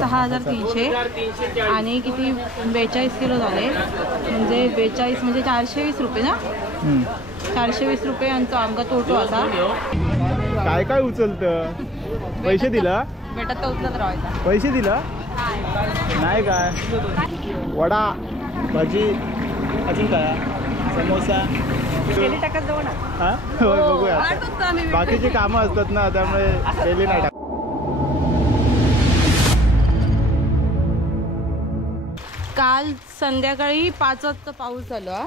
6300 आणि किती 42 किलो झाले म्हणजे 42 म्हणजे 420 रुपये ना 420 रुपये यांचा आमका तोटो असा काय काय उचलतं पैसे दिला भेटत तर उचलत राहायचा पैसे दिला नाही काय वडा भाजी अजून काय समोसा टाकत जाऊ ना हां बघूया बाकीची कामं असतात ना त्यामुळे डेली नाही टाक काल संध्याकाळी 5 वाजता पाऊस झाला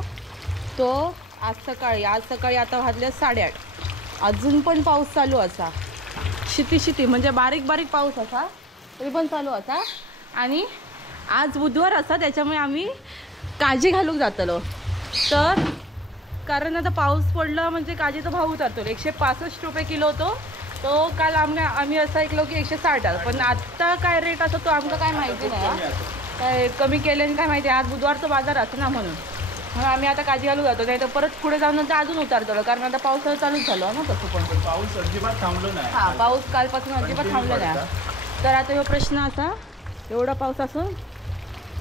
तो आज सकाळी आता वाजले 8:30 अजून पण पाऊस चालू असा शिती म्हणजे बारीक बारीक पाऊस असा तरी पण चालू असा आणि आज बुधवार असा त्याच्यामुळे आम्ही काजी घालूक जातलो तर कारण आता पाऊस पडला म्हणजे काजीचा भाव उतरतो 165 रुपये किलो होतो तो काल आम्ही असं ऐकलो की 160 पण आत्ता काय रेट असतो तो आमचं काय माहिती नाही काय कमी केल्याने काय माहिती आज बुधवारचा बाजार असतो ना म्हणून आम्ही आता काजी घालू जातो नाही तर परत पुढे जाऊन नंतर अजून उतारतो कारण आता पावसाळा चालूच झालो ना तसं पण पाऊस अजिबात थांबलो नाही हां पाऊस कालपासून अजिबात थांबलो नाही तर आता हा प्रश्न असा एवढा पाऊस असून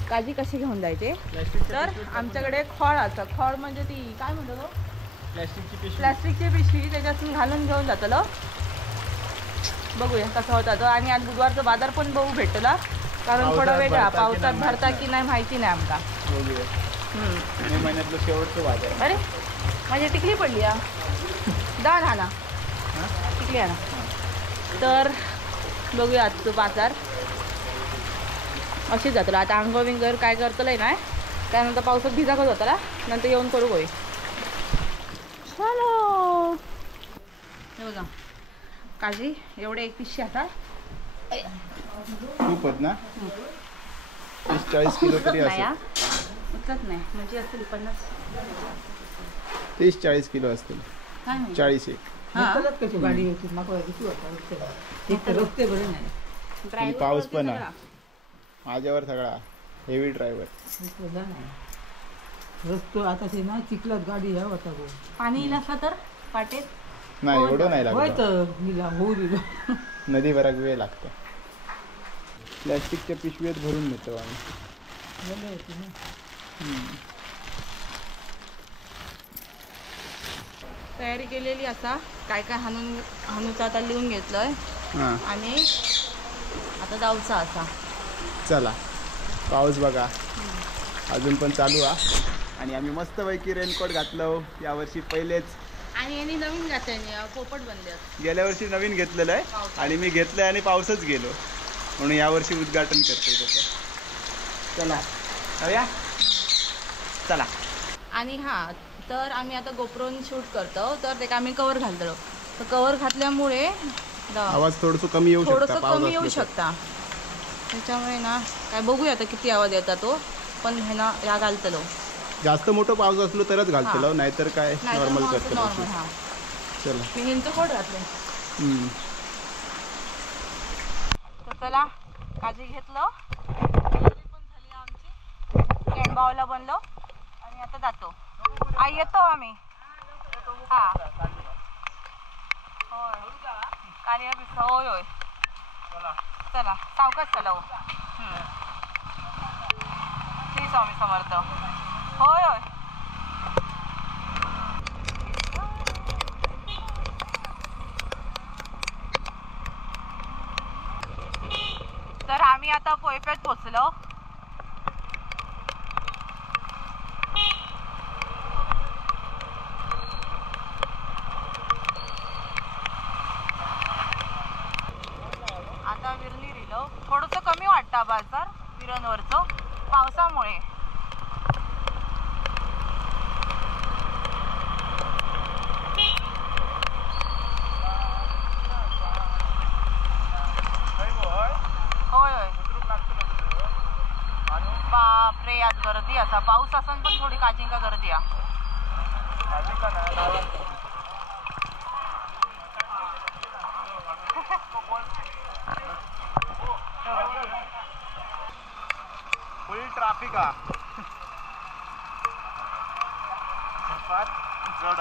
काजी कशी घेऊन जायचे तर आमच्याकडे खॉळ असतं खॉळ म्हणजे ती काय म्हणतो प्लॅस्टिकची पिशवी त्याच्यातून घालून घेऊन जातलो बघूया कसा होता तो आणि आज बुधवारचा बाजार पण बघू भेटला कारण थोडा वेगळा पावसात भरता की नाही माहिती नाही आमका मे महिन्यातलं शेवटचं बाजार अरे माझी टिकली पडली दा ना टिकली ना तर बघूया आज तो बाजार अशीच जातलो आता अंघोळ विंगर काय करतलंय नाही त्यानंतर पावसात भिजाकच होता नंतर येऊन करू गोई चलो हे बघा काजी एवढे 3100 आता खूप होत ना 30-40 किलो तरी असेल उचलत नाही म्हणजे असेल 30-40 किलो असतील 40 कशी गाडी होती पाऊस पण आहे माझ्यावर सगळा हेवी ड्रायव्हर रस्तो आता ते ना चिखलात गाडी ह्या होता पाणी येईल असला तर पाटेत नाही एवढं नाही लागत होऊ दिलं नदी भराक वेळ लागतो प्लॅस्टिकच्या पिशवीत भरून नेतो आम्ही तयारी केलेली असा काय काय हाणूचा आता लिहून घेतलंय आणि आता जाऊचा असा चला पाऊस बघा अजून पण चालू आहे आणि आम्ही मस्तपैकी रेनकोट घातलो यावर्षी पहिलेच आणि यांनी नवीन घातले पोपट बनले गेल्या वर्षी नवीन घेतलेलं आहे आणि मी घेतलंय आणि पावसच गेलो म्हणून यावर्षी उद्घाटन करतोय त्याचं चला जाऊया चला आणि हां तर आम्ही आता गोप्रोन शूट करतो तर ते आम्ही कवर घालतो तर कवर घातल्यामुळे आवाज थोडंसं कमी येऊ शकता त्याच्यामुळे ना काय बघूया आता किती आवाज येतात तो पण हे ना या घालतलो जास्त मोठं पाऊस असलो तरच घालतलो नाहीतर काय नॉर्मल करतो नॉर्मल हां चला मी हिंचं कोट घातले तर चला काजी घेतलं पण झाली आमची कॅनबावला बनलो आणि आता जातो आई येतो आम्ही हां होय काली होय होय चला सावकाश चला हो श्री स्वामी समर्थ होय होय तर आम्ही आता पोयपेट पोचलो आता विरलिलो थोडंसं कमी वाटतं बाजार विरणवरचं पावसामुळे होय होय बापरे आज गर्दी असा पाऊस असन पण थोडी काजिंका गर्दी फुल ट्रॅफिक जड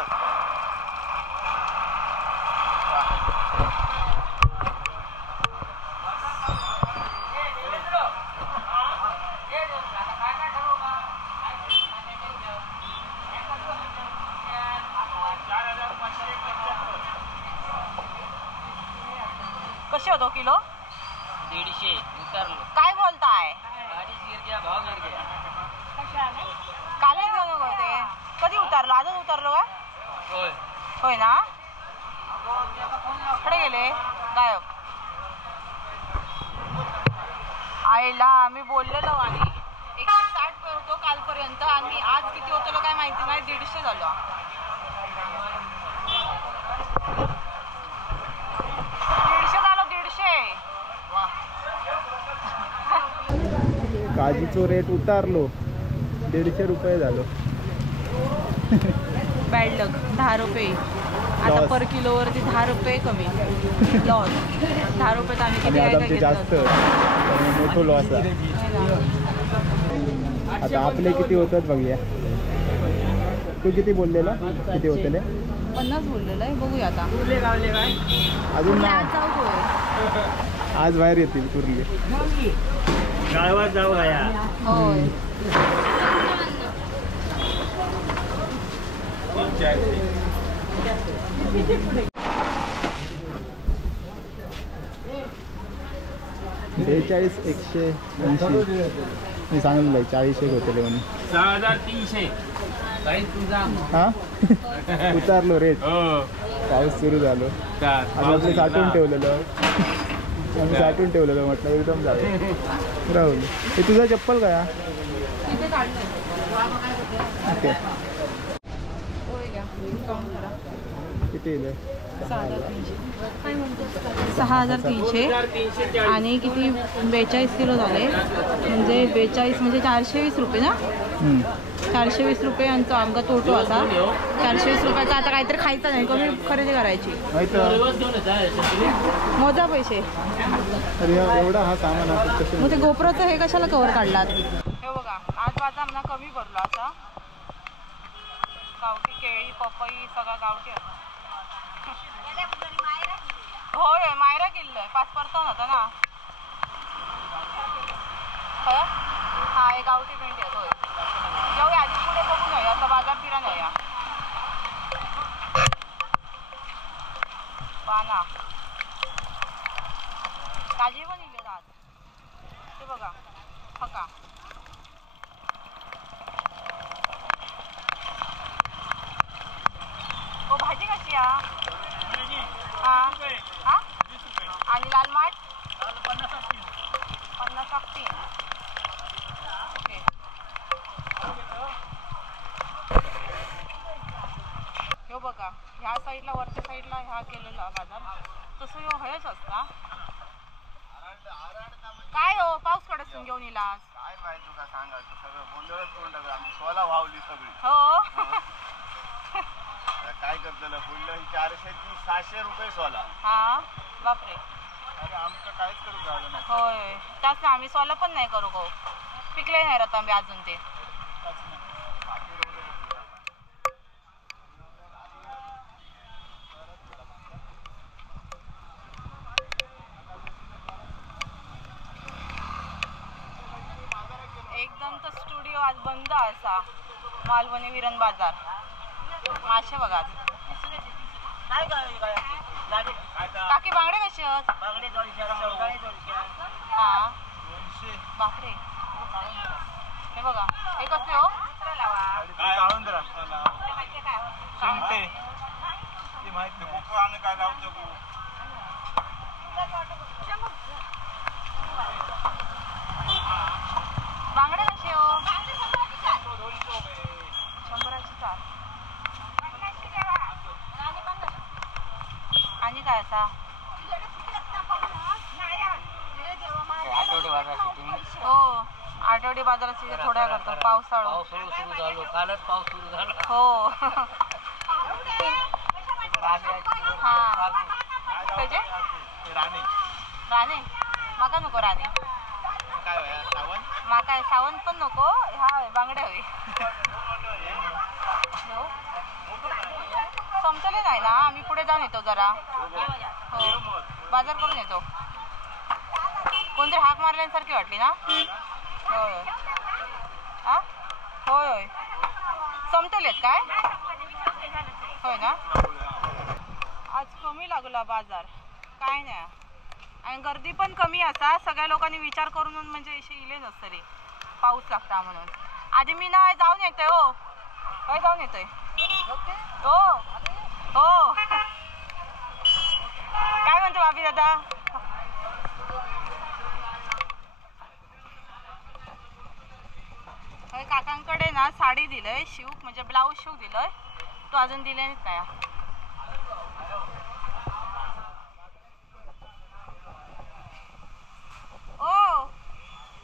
तो किलो 150 उतरलो. काय बोलताय भाजी गिर गया, भाव गिर गया. कालच घेऊन होते कधी उतरलो आजच उतरलो का होय. होय ना कडे गेले गायब आईला आम्ही बोललेलो आणि 160 होतो कालपर्यंत आणि आज किती होतो काय माहिती नाही 150 झालो 150 झालो 150 काजीचो रेट उतारलो 150 रुपये झालो. बॅड लक 10 रुपये आता Loss. पर किलोवरती 10 रुपये कमी लॉस 10 रुपयात आम्ही किती आणि काय आता काय आमचे घेतलं जास्त होतं. मोठं लॉस आहे. है ना? आता आपले किती होतात बघूया. तू किती बोललेला किती होते 50 बोललेलं आहे बघूया आता अजून आज नाही. जाऊ होय आज बाहेर येतील कुर्ली. गावात जाऊ या. होय बेचाळीस 180 मी सांगितलं 40 होते म्हणून 6300. काही तुझा. हा उतारलो रेट हो. पाऊस सुरू झालो आम्ही आपलं साठवून ठेवलेलं म्हटलं एकदम जाऊ राहुल हे तुझा चप्पल काय तिथे काढलंय ओके होय घ्या काउंट करा किती येईल 6,300 आणि किती 42 किलो झाले म्हणजे 42 म्हणजे 420 रुपये ना 420 रुपये यांचा आमचा तोटो असा 420 रुपयाचा आता काहीतरी खायचं नाही कमी खरेदी करायची मोजा पैसे अरे एवढा हा सामान आपण कसं मग ते गोप्रोचं हे कशाला कवर काढलात हे बघा आज बाजार म्हणा कमी भरलो असा गावठी केळी पपई सगळा गावठी होता होय मायरा किल्लोय 5 परतन होता ना हा एक गावठी पेंट आहे होय जाऊया आधी पुढे बघून येऊया आता बाजार फिरा नेऊया पाना काजी पण इले आज ते बघा फका ओ भाजी कशी हा हा आणि लाल माठ 50 ओके ह्यो बघा ह्या साईडला वरच्या साईडला ह्या केलेला बाजार तसं ह्यो हयच असता काय हो पाऊस कडसून घेऊन इलास काय माहिती तुका सांगा सगळं गोंधळच करून टाकलं आमची सोला वावली सगळी हो काय करतलं पुढलं 400 ती 600 रुपये सोला हा बापरे अरे आमचं काहीच करू झालं नाही होय त्याच आम्ही सोला पण नाही करू गो पिकले नाही रतांबे अजून ते एकदम तर स्टुडिओ आज बंद असा मालवणी विरण बाजार मासे बघा काकी बांगडे कसे हा बापरे हे बघा हे कसे हो बांगडे कसे हो 100ची 4 आणि काय असा हो आठवडी बाजाराची थोड्या करतो पावसाळा सुरू झालो कालच पाऊस सुरू झाला. हो हा कसे राणे माका नको राणे माका सावंत पण नको ह्या बांगड्या हवी समजले नाही ना आम्ही पुढे जाऊन येतो जरा हो बाजार करून येतो कोणतरी हाक मारल्यासारखी वाटली ना होय हा होय होय समजलेत काय होय ना आज कमी लागला बाजार काय नाही आणि गर्दी पण कमी असा. सगळ्या लोकांनी विचार करून म्हणजे असे इले नसतं रे पाऊस लागता म्हणून. आधी मी ना जाऊन येतोय. हो काय जाऊन येतोय. हो हो काय म्हणतो बाबी दादा. काकांकडे ना साडी दिलंय शिव म्हणजे ब्लाऊज शिव दिलंय. तो अजून दिले नाही. ओ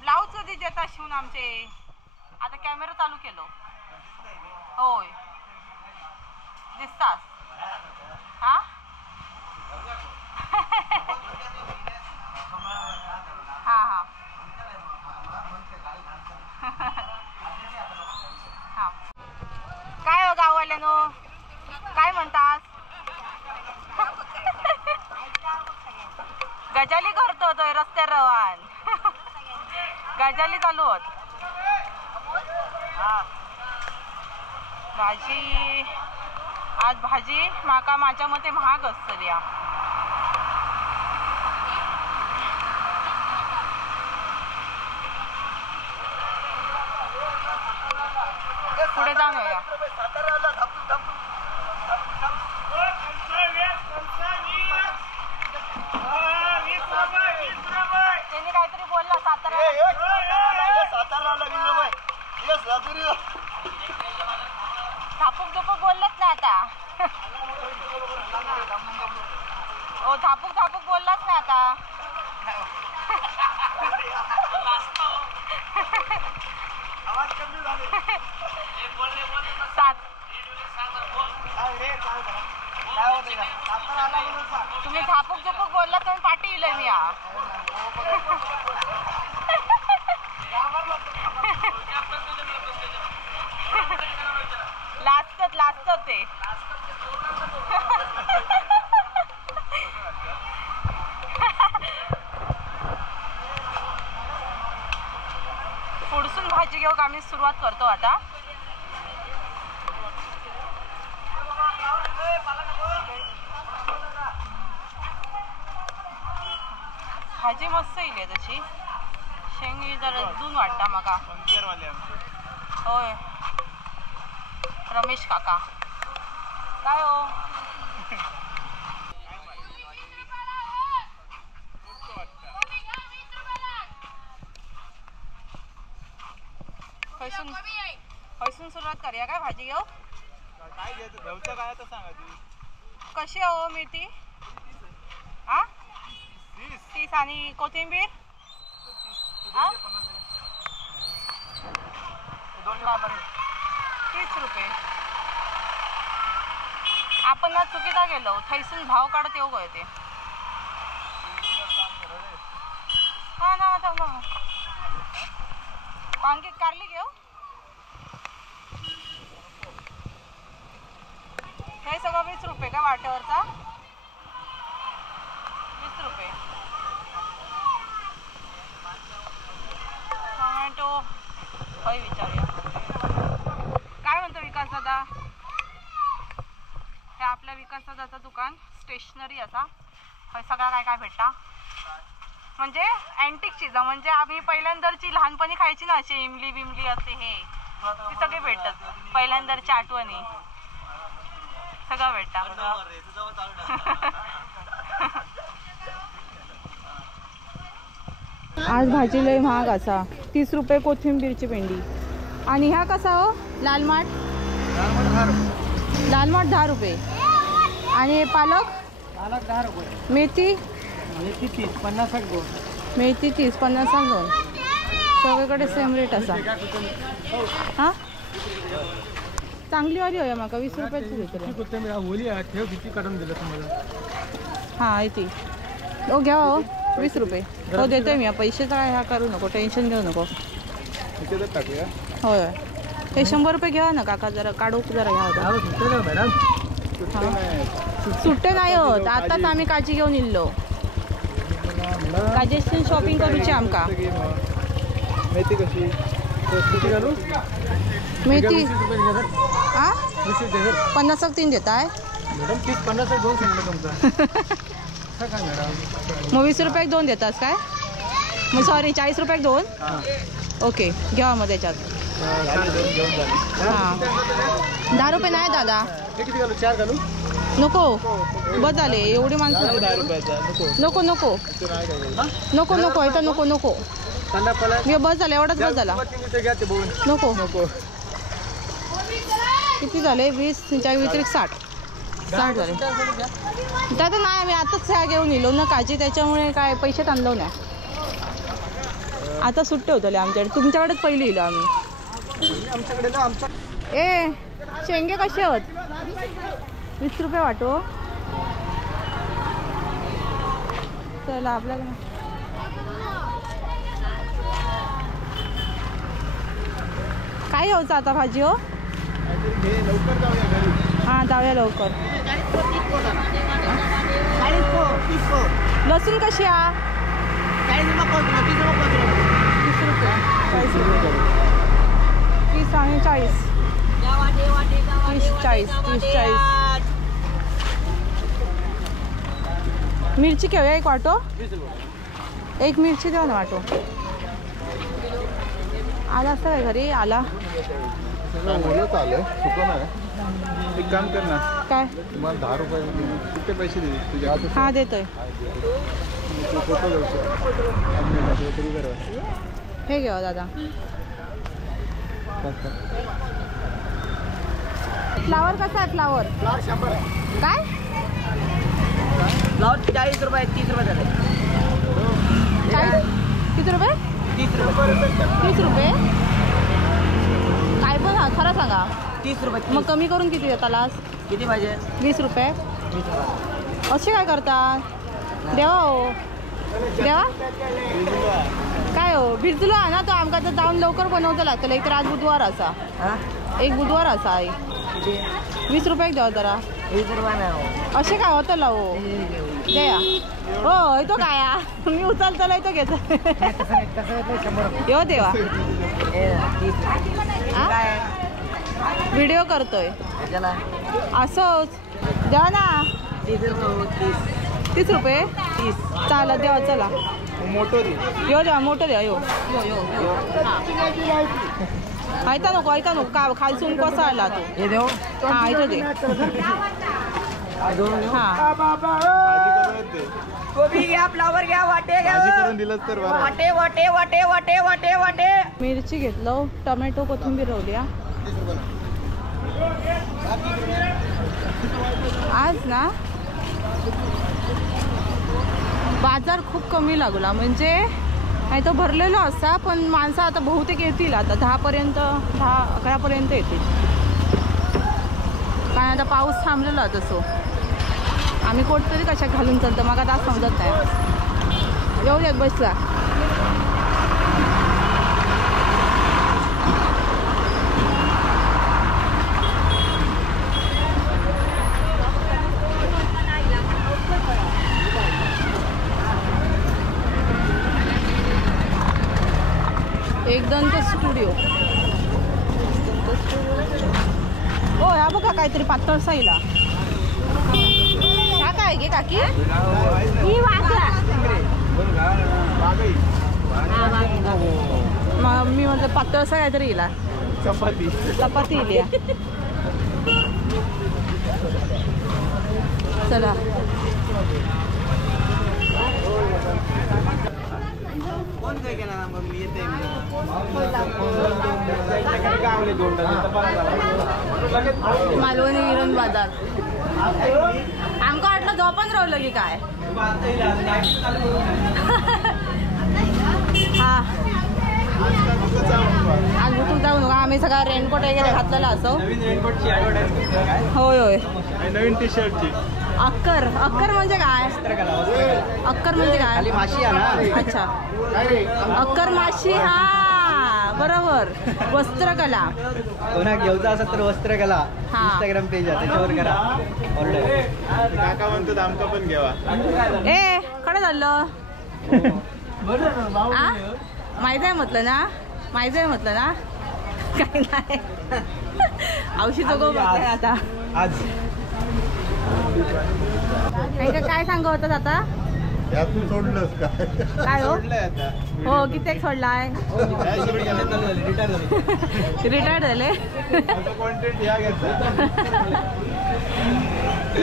ब्लाऊज कधी देता शिवून आमचे. आता कॅमेरा चालू केलो. होय दिसतास. हा हा हा हा काय हो गाववाल्यानो काय म्हणतात. गजाली करतो तो रस्त्यावर रवान. गजाली चालू होत. भाजी आज भाजी माका माझ्या मते महाग असतली. पुढे जाऊन येऊया. त्यांनी काहीतरी बोलला सातारा. झापूक झुपूक बोललाच ना आता. हो झापूक झापूक बोललाच ना आता. तुम्ही झापूक झुपूक बोलला तर पाठी इलय मी. लाजतात ते. पुढसून भाजी घेऊ आम्ही सुरुवात करतो आता. भाजी मस्त येईल तशी. शेंगी जरा अजून वाटता मका. होय रमेश काका काय हो. पैसून सुरुवात करूया काय भाजी घेऊ. काय घ्यायचं काय तर सांगा. कशी हो मेथी. हा 30 आणि कोथिंबीर 30 रुपये. आपण ना चुकीचा गेलो. थैसून भाव काढत येऊ गय ते. हा ना वांगी कारली घेऊ. हे सगळं 20 रुपये का वाट्यावरचा. 20 रुपये. टोमॅटो होय विचारूया काय म्हणतो विकास दादा. हे आपल्या विकास दादाचं दुकान स्टेशनरी असा. होय सगळा काय काय भेटता म्हणजे अँटिक चीज. म्हणजे आम्ही पहिल्यांदाची लहानपणी खायची ना अशी इमली बिमली असते हे ती सगळे भेटतात. पहिल्यांदाची आठवणी सगळं भेटता. आज भाजी लय महाग असा. 30 रुपये कोथिंबीरची पेंडी. आणि ह्या कसा हो लालमाट. लालमाट 10 रुपये. आणि पालक 10 रुपये. मेथी 30 50 2. मेथी 30 50 2. सगळीकडे सेम रेट असा. हां चांगली वाली होय माका 20 रुपयाची घेतली. ओली ठेव किती काढून दिलं तुम्हाला. हां येते हो घ्या हो 20 रुपये. हो देतोय मी. पैशाचा काय ह्या करू नको टेन्शन घेऊ नको. होय हे 100 रुपये घ्या ना काका. जरा काढू जरा घ्या होता. मॅडम सुट्टे नाही होत. आताच आम्ही काजी घेऊन इल्लो. काजेची शॉपिंग करूची आमका. मेथी कशी घालू. मेथी हां 50 3 देताय मॅडम. 30 50 2 सांगितलं तुमचा. मग 20 रुपये 2 देतास काय? मग सॉरी 40 रुपये 2. ओके घ्या मग त्याच्यात. हां 10 रुपये नाही दादा. किती घालू? 4 घालू? नको बस झाले एवढी माणसं. 10 रुपयाचा नको नको नको नको इथं नको नको. मी बस झालं एवढाच बस झाला. नको नको. किती झाले? 20 व्यतिरिक्त 60 झाले. दादा नाही आम्ही आताच ह्या घेऊन येलो ना काजी त्याच्यामुळे काय पैसे आणलो नाही. आता सुट्टे होतले आमच्याकडे. तुमच्याकडेच पहिली येलो आम्ही. ए शेंगे कसे आहोत? 20 रुपये वाटो. चला आपल्याला काय घ्यायचं आता भाजी हो? हां जाऊया लवकर. लसूण कशी आहे? 30 रुपये 40 रुपये 30 आणि 40 30 40 30 40. मिरची घेऊया एक वाटो. एक मिरची द्या ना वाटो. आला असता काय घरी? आला एक काम कर ना. काय? तुम्हाला 10 रुपये कुठे पैसे दे तुझ्या? हा देतोय. हे घ्या दादा. फ्लावर कसा आहे? फ्लावर काय? फ्लावर 40 रुपये 30 रुपये झाले. किती रुपये? 30 रुपये 30 रुपये काय पण खरं सांगा. 30 रुपये. मग कमी करून किती देतालास? किती पाहिजे? 20 रुपये. असे काय करतात? देवा हो देवा काय हो भिजलो आहे ना तो आमका तर जाऊन लवकर बनवतो लागतं. एक तर आज बुधवार असा. एक बुधवार असा आहे. 20 रुपये द्यावा जरा. 20 रुपये नाही. असे काय होतं लावो द्या हो. तो काय मी उचलतो तो घेतो. यो देवा व्हिडिओ करतोय असंच. द्या ना 30 रुपये. चाला द्या चला. मोठं दे. यो द्या मोठं द्या. यो ऐका नको ऐका नको का खालसून कसा आला तो. हा ऐकतो दे. हा कोबी घ्या फ्लावर घ्या वाटे घ्या. भाजी करून दिलंच तर बरं. वाटे वाटे वाटे वाटे वाटे वाटे. मिरची घेतलं. टोमॅटो कोथिंबीर रावल्या. आज ना बाजार खूप कमी लागला. म्हणजे नाही तो भरलेला असता पण माणसं आता बहुतेक येतील. आता 10पर्यंत 10-11पर्यंत येतील. कारण आता पाऊस थांबलेला तसो. आम्ही कोट तरी कशा घालून चालतं मग आता समजत नाही. येऊ द्यात बसला. एकदंत स्टुडिओ. हो ह्या बघा काहीतरी पातळ साईला. ह्या काय गे काकी? ही वाघ्या. मी म्हटलं पातळ साई काहीतरी येईल. चपाती येईल. चला मालवणी विरण बाजार. आमका वाटलं झोपण राहिलं की काय. हा आज बुटूक जाऊ नका. आम्ही सगळा रेनकोट वगैरे घातलेला असो. होय होय नवीन टी शर्टची. अक्कर अक्कर म्हणजे काय? अक्कर म्हणजे काय? माशी आहे ना. अच्छा अक्कर माशी. हा बरोबर. वस्त्रकला. कोणा घेऊचा असेल तर वस्त्रकला हा. इंस्टाग्राम पेज आहे त्याच्यावर करा ऑर्डर. काका म्हणतो आमका पण घ्यावा. ए खडं झालं. माहिती आहे म्हटलं ना. माहिती आहे म्हटलं ना. काही नाही औषध गो आता. आज काय सांगत होतात आता तू सोडलंस काय? काय हो सोडलंय आता. हो किती सोडलाय रिटायर्ड झाले कॉन्टेंट या घेतला.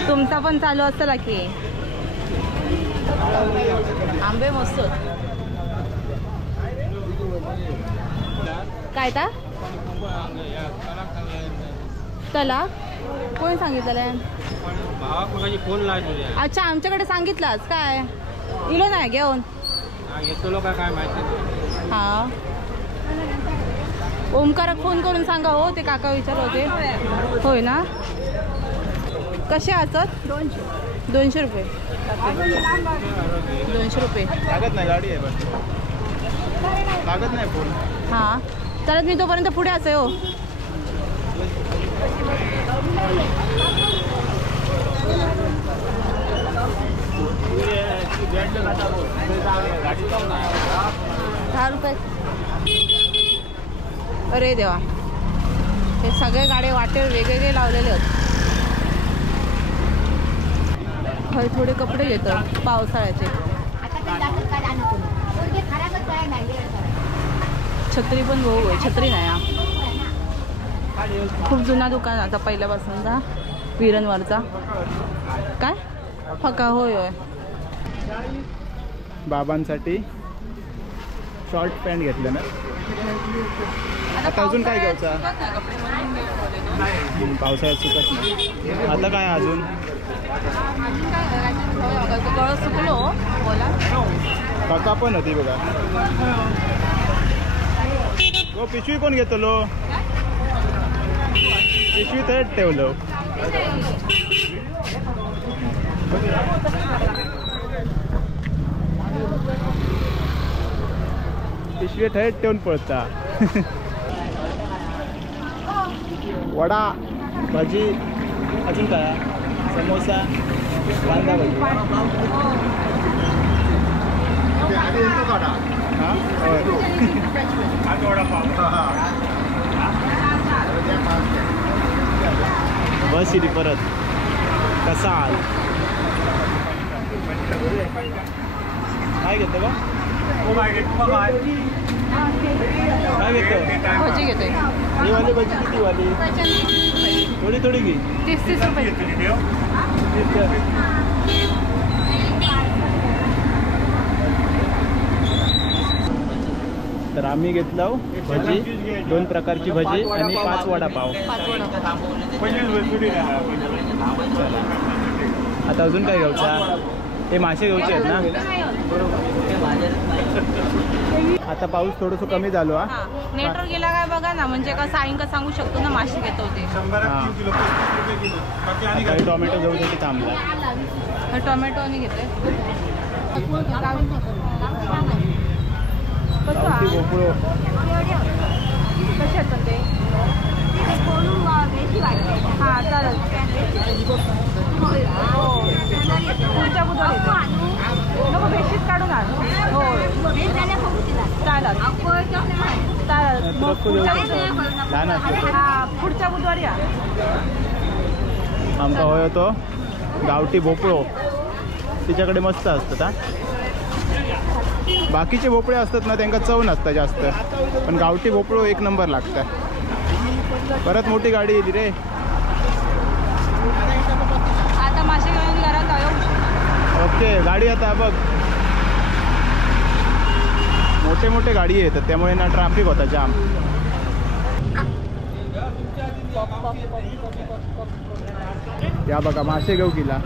तुमचा पण चालू असतं की आंबे मस्त काय ता तला कोण सांगितलं फोन लावले अच्छा आमच्याकडे सांगितलास काय इलो नाही घेऊन येतो काय माहिती. हा ओमकाराक फोन करून सांगा हो ते काका विचारत होते होय ना कसे असत 200 रुपये 200 रुपये लागत नाही गाडी आहे बस लागत नाही फोन. हां चालत मी तोपर्यंत पुढे असे हो ₹10 अरे देवा हे सगळे गाडे वाटेवर वेगवेगळे लावलेले आहेत. हय थोडे कपडे घेतो पावसाळ्याचे. छत्री पण भाऊ आहे छत्री नाही हा. खूप जुना दुकान आता पहिल्यापासूनचा विरणवरचा काय फका होय होय. बाबांसाठी शॉर्ट पॅन्ट घेतलं ना. आता अजून काय घ्यायचं पावसाळ्यात सुकत नाही. आता काय अजून गळ सुकलो बोला काका पण होती बघा. हो पिशवी कोण घेतलो पिशवी तर ठेवलं. पिशवी थेट ठेवून पळता. वडा भजी अजून काय समोसा कांदा भजी. बस इली परत कसा आल काय घेतं का काय घेतं भजी घेते ही वाली भजी किती वाली थोडी थोडी घे 30 रुपये. तर आम्ही घेतलं भजी 2 प्रकारची भजी आणि 5 वडापाव. आता अजून काय घ्यायचा ते मासे घ्यायचे आहेत ना. आता पाऊस थोडंसं कमी झालो हा. नेटवर गेला काय बघा ना म्हणजे का साईन का सांगू शकतो ना मासे घेतो ते. काही टोमॅटो घेऊ त्याची थांबला. हे टोमॅटो आणि घेते गावठी भोपळो कसे आहेत पण ते हां चालेल पुढच्या बुधवारी नको बेडशीट काढून आण हो चालेल चालेल मग छान असतं. हां पुढच्या बुधवारी या. आमका होय तो गावठी भोपळो तिच्याकडे मस्त असतात हा. बाकीचे भोपळे असतात ना त्यांना चव नसतं जास्त पण गावठी भोपळो 1 नंबर लागतं. परत मोठी गाडी येते रे. आता मासे घेऊन घरात जाऊ. ओके गाडी आता बघ मोठे मोठे गाडी येतात त्यामुळे ना ट्रॅफिक होता जाम. या बघा मासे घेऊ किला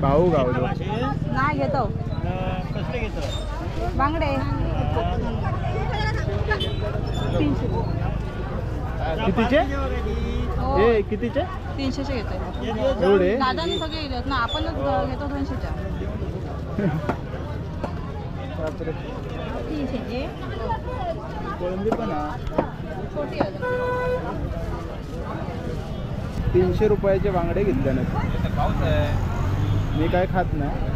भाऊ गावलो नाही घेतो बांगडे 300 कितीचे हो हे कितीचे 300चे घेतोय. एवढे दादाने सगळे घेतात ना आपणच घेतो 200च्या. बापरे. 300चे कोळंबी पण हा छोटी आहे. 300 रुपयाचे बांगडे घेतले ना. मी काय खात नाही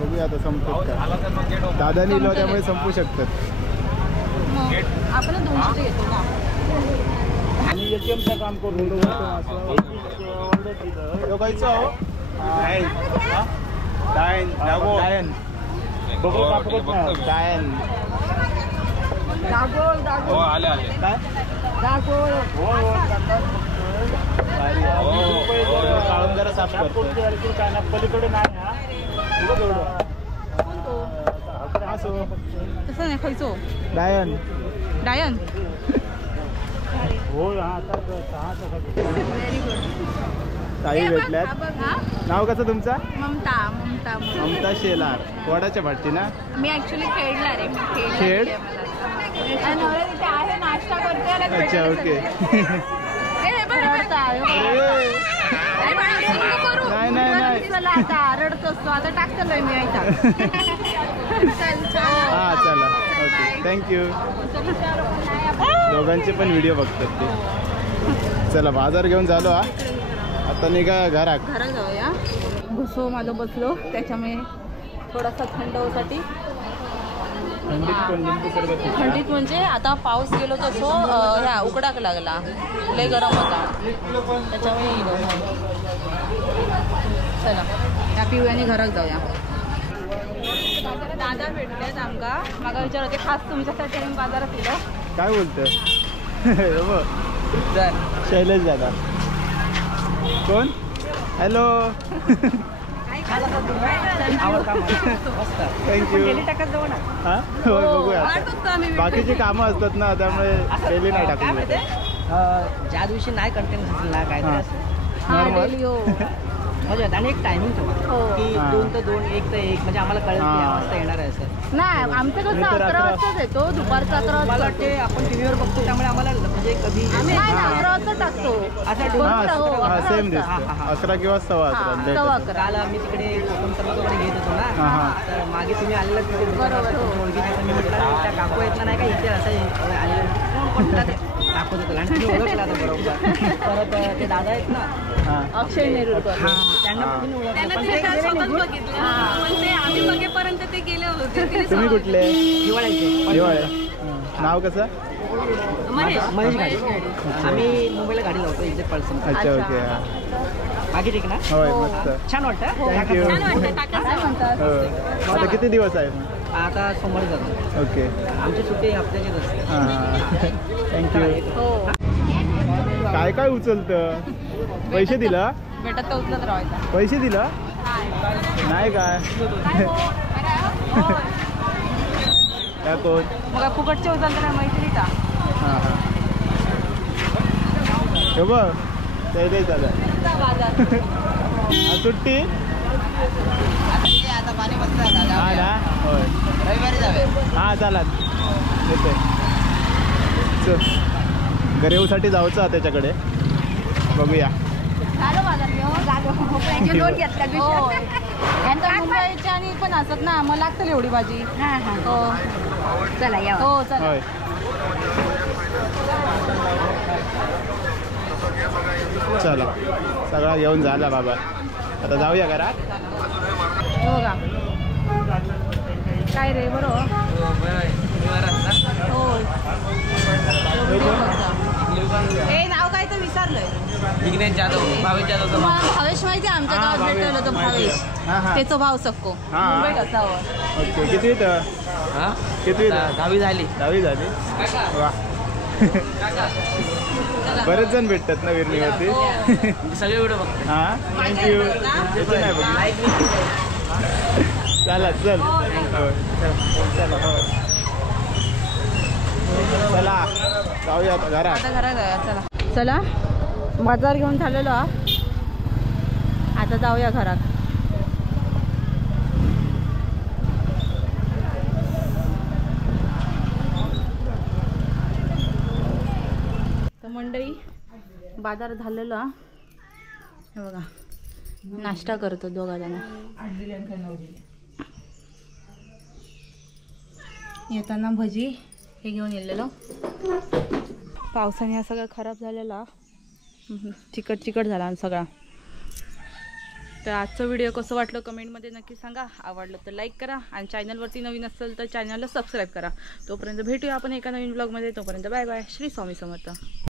बघूया आता संपतात का. दादा लिहिलं त्यामुळे संपू शकतात. मग आपणच 200चे घेतो ना. आणि ATMचं काम करून दोघायचं हो डायन डायन बघू कापत नाही डायन हो आले आले काय काढून जरा साफ करतो काय ना पलीकडे नाही तसं नाही खायचो डायन डायन हो ताई भेटल्यात नाव कसं तुमचं ममता ममता ममता शेलार वडाच्या भाटी ना मी ऍक्च्युली खेळणार आहे खेळ आहे नाश्ता करते अच्छा ओके नाही नाही नाही आता रडत असतो आता टाकतोय मी हा चला ओके थँक्यू दोघांचे पण व्हिडिओ बघतात ते चला बाजार घेऊन झालो हा आता निघा घरात जाऊया घुसो माझं बसलो त्याच्यामुळे थोडासा थंड होसाठी थंडीत म्हणजे आता पाऊस गेलो तसो ह्या उकडाक लागला लय गरम होता त्याच्यामुळे चला त्या पिवळ्याने घरात जाऊया दादा भेटलेत आमका मागा विचार होते खास तुमच्यासाठी आम्ही बाजारात गेलो काय बोलतोय शैलेश दादा कोण हॅलो थँक्यू हां होय बघूया बाकीची कामं असतात ना त्यामुळे डेली नाही टाकून ज्या दिवशी नाही कंटेंट घेतलं ना काय नॉर्मल म्हणजे आणि एक टायमिंग ठेवा की 2 ते 2 1 ते 1 म्हणजे आम्हाला कळेल की या वाजता येणार आहे सर नाही आमचं कसं 11 वाजताच येतो दुपारचा 11 वाजता मला वाटते आपण टीव्हीवर बघतो त्यामुळे आम्हाला म्हणजे कधी 11 वाजता टाकतो हां सेम दिसतो 11 किंवा 11:15 काल आम्ही तिकडे कोकण सर्वांकडे घेत होतो ना तर मागे तुम्ही आलेला तिथे ओळखीचे मी म्हटलं त्या काकू आहेत ना नाही का इथे असं आलेलं दाखवत होतं आणि तुम्ही ओळखला तर बरोबर परत ते दादा आहेत ना अक्षय नेरुरकर त्यांना पण ओळखलं तुम्ही कुठले हिवाळ्याचे नाव कसं महेश गाडी आम्ही मुंबईला गाडी लावतो इथे पल्सर अच्छा ओके बाकी ठीक ना होय मस्त छान वाटतं थँक्यू आता किती दिवस आहे मग आता सोमवारी जातो ओके आमची सुट्टी हप्त्याचीच असते हां थँक्यू काय काय उचलतं पैसे दिला भेटत तर उचलत राहायचा पैसे दिला नाही काय काय कोण मग फुकटचे उचलत नाही माहिती का हां हां हे बघ ते झालं सुट्टी हा ना होय हां चालात येते चल घरी येऊसाठी जाऊचं त्याच्याकडे बघूया मुंबईची आणि पण असत ना मग लागतं एवढी भाजी हो चला या हो चला होय चला सगळा घेऊन झाला बाबा आता जाऊया घरात हो का काय रे बरोबर हो ए नाव काय तर विचारलंय विघ्नेश जाधव भावेश जाधव भावेश माहिती आहे आमच्या गावात भेटलेलं होतं भावेश त्याचं भाव सक्को मुंबईत असावं ओके किती किती 10वी झाली वा बरेच जण भेटतात ना विरणीवरती सगळे व्हिडिओ बघतो हां थँक्यू येतो नाही बघ चला चल चला हो चला जाऊया घरात आता घरात जाऊया चला चला बाजार घेऊन झालेलो आता जाऊया घरात तर मंडळी बाजार झालेला हे बघा नाश्ता करतो दोघा जण येताना भजी हे घेऊन येलेलो पावसाने हा सगळा खराब झालेला चिकट झाला सगळा तर आजचा व्हिडिओ कसं वाटलं कमेंटमध्ये नक्की सांगा आवडलं तर लाईक करा आणि चॅनलवरती नवीन असेल तर चॅनलला सबस्क्राईब करा तोपर्यंत भेटूया आपण एका नवीन ब्लॉगमध्ये तोपर्यंत बाय बाय श्री स्वामी समर्थ